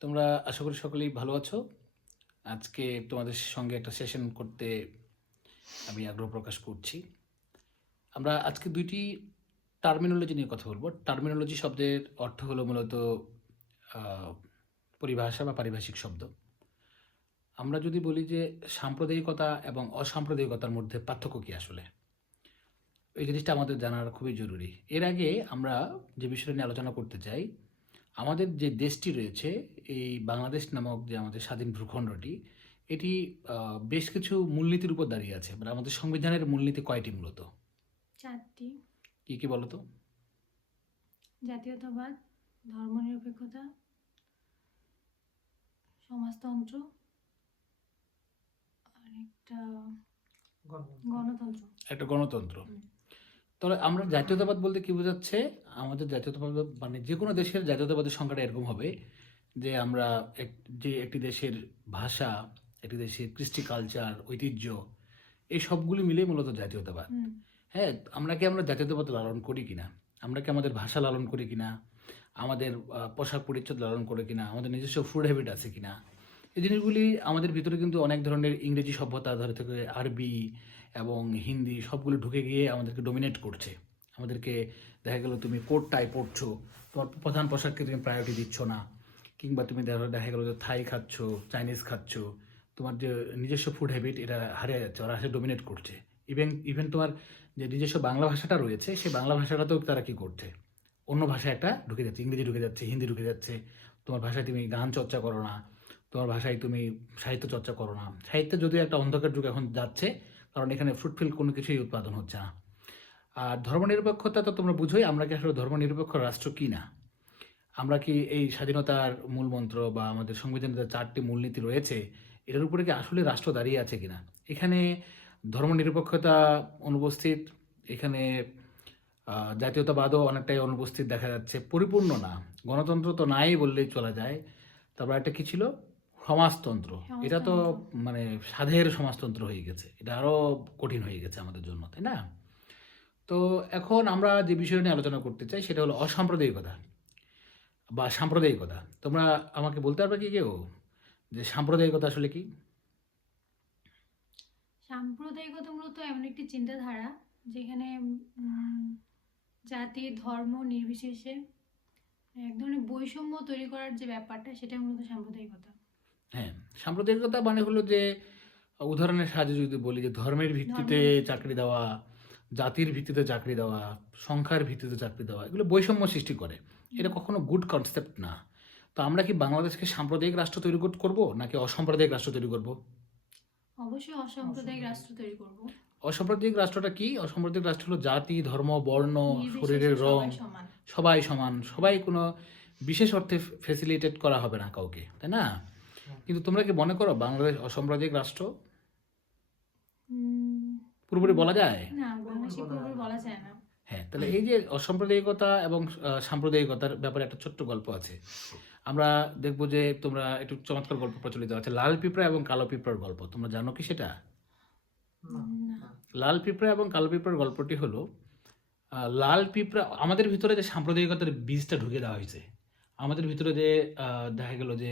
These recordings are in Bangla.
তোমরা আশা করি সকলেই ভালো আছো। আজকে তোমাদের সঙ্গে একটা সেশন করতে আমি আগ্রহ প্রকাশ করছি। আমরা আজকে দুইটি টার্মিনোলজি নিয়ে কথা বলব। টার্মিনোলজি শব্দের অর্থ হলো মূলত পরিভাষা বা পারিভাষিক শব্দ। আমরা যদি বলি যে সাম্প্রদায়িকতা এবং অসাম্প্রদায়িকতার মধ্যে পার্থক্য কী আসলে? এই জিনিসটা আমাদের জানার খুবই জরুরি। এর আগে আমরা যে বিষয়টা নিয়ে আলোচনা করতে চাই আমাদের যে দেশটি রয়েছে এই বাংলাদেশ নামক যে আমাদের স্বাধীন ভূখণ্ডটি এটি বেশ কিছু মূলনীতির উপর দাঁড়িয়ে আছে। মানে আমাদের সংবিধানের মূলনীতি কয়টি মূলত? চারটি। কি কি বলতো জাতীয়তাবাদ ধর্মনিরপেক্ষতা সমাজতন্ত্র আর একটা গণতন্ত্র। একটা গণতন্ত্র। তাহলে আমরা জাতীয়তাবাদ বলতে কি বোঝাচ্ছে? আমাদের জাতীয়তাবাদ মানে যে কোনো দেশের জাতীয়তাবাদের সংখ্যাটা এরকম হবে যে আমরা এক যে একটি দেশের ভাষা একটি দেশের কৃষ্টি কালচার ঐতিহ্য এই সবগুলি মিলে মূলত জাতীয়তাবাদ। হ্যাঁ আমরা কি আমরা জাতীয়তাবাদ লালন করি কিনা? আমরা কি আমাদের ভাষা লালন করি কিনা? আমাদের পোশাক পরিচ্ছদ লালন করে কিনা? আমাদের নিজস্ব ফুড হ্যাবিট আছে কিনা? এই জিনিসগুলি আমাদের ভিতরে কিন্তু অনেক ধরনের ইংরেজি সভ্যতা ধরে থেকে আরবি এবং হিন্দি সবগুলো ঢুকে গিয়ে আমাদেরকে ডোমিনেট করছে। আমাদেরকে দেখা গেলো তুমি কোট টাই পড়ছো, তোমার প্রধান পোশাককে তুমি প্রায়োরিটি দিচ্ছ না, কিংবা তুমি দেখা গেলো যে থাই খাচ্ছ, চাইনিজ খাচ্ছ, তোমার যে নিজস্ব ফুড হ্যাবিট এটা হারিয়ে যাচ্ছে ওরা আসে ডোমিনেট করছে। ইভেন ইভেন তোমার যে নিজস্ব বাংলা ভাষাটা রয়েছে, সেই বাংলা ভাষাটাতেও তারা কী করছে? অন্য ভাষায় একটা ঢুকে যাচ্ছে, ইংরেজি ঢুকে যাচ্ছে, হিন্দি ঢুকে যাচ্ছে, তোমার ভাষায় তুমি গান চর্চা করো না, তোমার ভাষায় তুমি সাহিত্য চর্চা করো না। সাহিত্যে যদিও একটা অন্ধকার যুগ এখন যাচ্ছে কারণ এখানে ফ্রুটফিল কোনো কিছুই উৎপাদন হচ্ছে না। আর ধর্মনিরপেক্ষতা তো তোমরা বুঝোই, আমরা কি আসলে ধর্মনিরপেক্ষ রাষ্ট্র কি না? আমরা কি এই স্বাধীনতার মূল মন্ত্র বা আমাদের সংবিধানের যে চারটি মূলনীতি রয়েছে, এটার উপরে কি আসলে রাষ্ট্র দাঁড়িয়ে আছে কিনা? এখানে ধর্মনিরপেক্ষতা অনুপস্থিত, এখানে জাতীয়তাবাদও অনেকটাই অনুপস্থিত দেখা যাচ্ছে, পরিপূর্ণ না। গণতন্ত্র তো নাই বললেই চলা যায়। তারপর একটা কি ছিল? সমাজতন্ত্র। এটা তো মানে সাধের সমাজতন্ত্র হয়ে গেছে। এটা আরও কঠিন হয়ে গেছে আমাদের জন্য তাই না? তো এখন আমরা যে বিষয় নিয়ে আলোচনা করতে চাই সেটা হলো অসাম্প্রদায়িকতা বা সাম্প্রদায়িকতা। তোমরা আমাকে বলতে পারবে কি কেউ যে সাম্প্রদায়িকতা আসলে কি? সাম্প্রদায়িকতা মূলত এমন একটি চিন্তাধারা যেখানে জাতি ধর্ম নির্বিশেষে এক ধরনের বৈষম্য তৈরি করার যে ব্যাপারটা সেটা মূলত সাম্প্রদায়িকতা। হ্যাঁ সাম্প্রদায়িকতা মানে হলো যে উদাহরণের সাহায্যে যদি বলি যে ধর্মের ভিত্তিতে চাকরি দেওয়া জাতির ভিত্তিতে চাকরি দেওয়া সংখ্যার ভিত্তিতে চাকরি দেওয়া এগুলো বৈষম্য সৃষ্টি করে। এটা কখনো গুড কনসেপ্ট না। তো আমরা কি বাংলাদেশকে সাম্প্রদায়িক রাষ্ট্র তৈরি কর- করব নাকি অসাম্প্রদায়িক রাষ্ট্র তৈরি করব? অবশ্যই অসাম্প্রদায়িক রাষ্ট্র তৈরি করব। অসাম্প্রদায়িক রাষ্ট্রটা কি? অসাম্প্রদায়িক রাষ্ট্র হলো জাতি ধর্ম বর্ণ শরীরের রং সবাই সমান। সবাই সমান। সবাই কোনো বিশেষ অর্থে ফেসিলিটেট করা হবে না কাউকে তাই না? কিন্তু তোমরা কি মনে করো বাংলাদেশ অসাম্প্রদায়িক রাষ্ট্র? পুরোপুরি বলা যায়? না বলা যায় না। হ্যাঁ তাহলে এই যে অসাম্প্রদায়িকতা এবং সাম্প্রদায়িকতার ব্যাপারে একটা ছোট্ট গল্প আছে। আমরা দেখব যে তোমরা একটু চমৎকার গল্প প্রচলিত আছে লাল পিঁপড়া এবং কালো পিঁপড়ার গল্প। তোমরা জানো কি সেটা? লাল পিঁপড়া এবং কালো পিঁপড়ার গল্পটি হলো লাল পিঁপড়া আমাদের ভিতরে যে সাম্প্রদায়িকতার বীজটা ঢুকে দেওয়া হয়েছে আমাদের ভিতরে যে আহ, দেখা গেল যে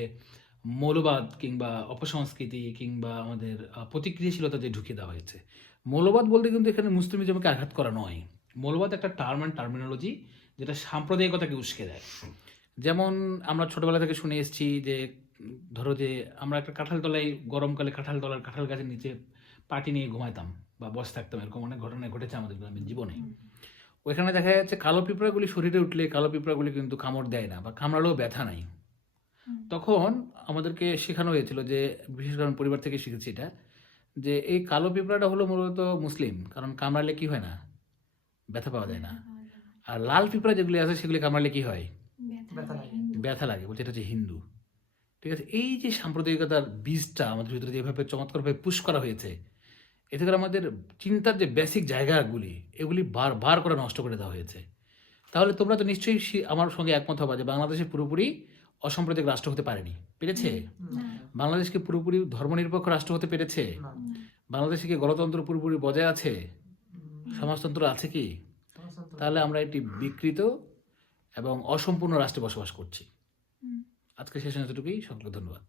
মৌলবাদ কিংবা অপসংস্কৃতি কিংবা আমাদের প্রতিক্রিয়াশীলতা যে ঢুকিয়ে দেওয়া হয়েছে মৌলবাদ বলতে কিন্তু এখানে মুসলিম মুসলিমিজমকে আঘাত করা নয়। মৌলবাদ একটা টার্ম অ্যান্ড টার্মিনোলজি যেটা সাম্প্রদায়িকতাকে উস্কে দেয়। যেমন আমরা ছোটবেলা থেকে শুনে এসেছি যে ধরো যে আমরা একটা কাঁঠাল তলায় গরমকালে কাঁঠাল তলার কাঁঠাল গাছের নিচে পাটি নিয়ে ঘুমাইতাম বা বসে থাকতাম এরকম অনেক ঘটনা ঘটেছে আমাদের গ্রামের জীবনে। ওইখানে দেখা যাচ্ছে কালো পিঁপড়াগুলি শরীরে উঠলে কালো পিঁপড়াগুলি কিন্তু কামড় দেয় না বা কামড়ালেও ব্যথা নাই। তখন আমাদেরকে শেখানো হয়েছিল যে বিশেষ কারণ পরিবার থেকে শিখেছি এটা যে এই কালো পিঁপড়াটা হলো মূলত মুসলিম কারণ কামড়ালে কি হয় না? ব্যথা পাওয়া যায় না। আর লাল পিঁপড়া যেগুলি আছে সেগুলি কামড়ালে কি হয়? ব্যথা লাগে। বলছে এটা হচ্ছে হিন্দু। ঠিক আছে এই যে সাম্প্রদায়িকতার বীজটা আমাদের ভিতরে যেভাবে চমৎকারভাবে পুশ করা হয়েছে এতে করে আমাদের চিন্তার যে বেসিক জায়গাগুলি এগুলি বার বার করে নষ্ট করে দেওয়া হয়েছে। তাহলে তোমরা তো নিশ্চয়ই আমার সঙ্গে একমত হবা যে বাংলাদেশে পুরোপুরি অসাম্প্রদায়িক রাষ্ট্র হতে পারেনি। পেরেছে? বাংলাদেশকে পুরোপুরি ধর্মনিরপেক্ষ রাষ্ট্র হতে পেরেছে। বাংলাদেশে কি গণতন্ত্র পুরোপুরি বজায় আছে? সমাজতন্ত্র আছে কি? তাহলে আমরা একটি বিকৃত এবং অসম্পূর্ণ রাষ্ট্রে বসবাস করছি। আজকে শেষ এতটুকুই। সকলকে ধন্যবাদ।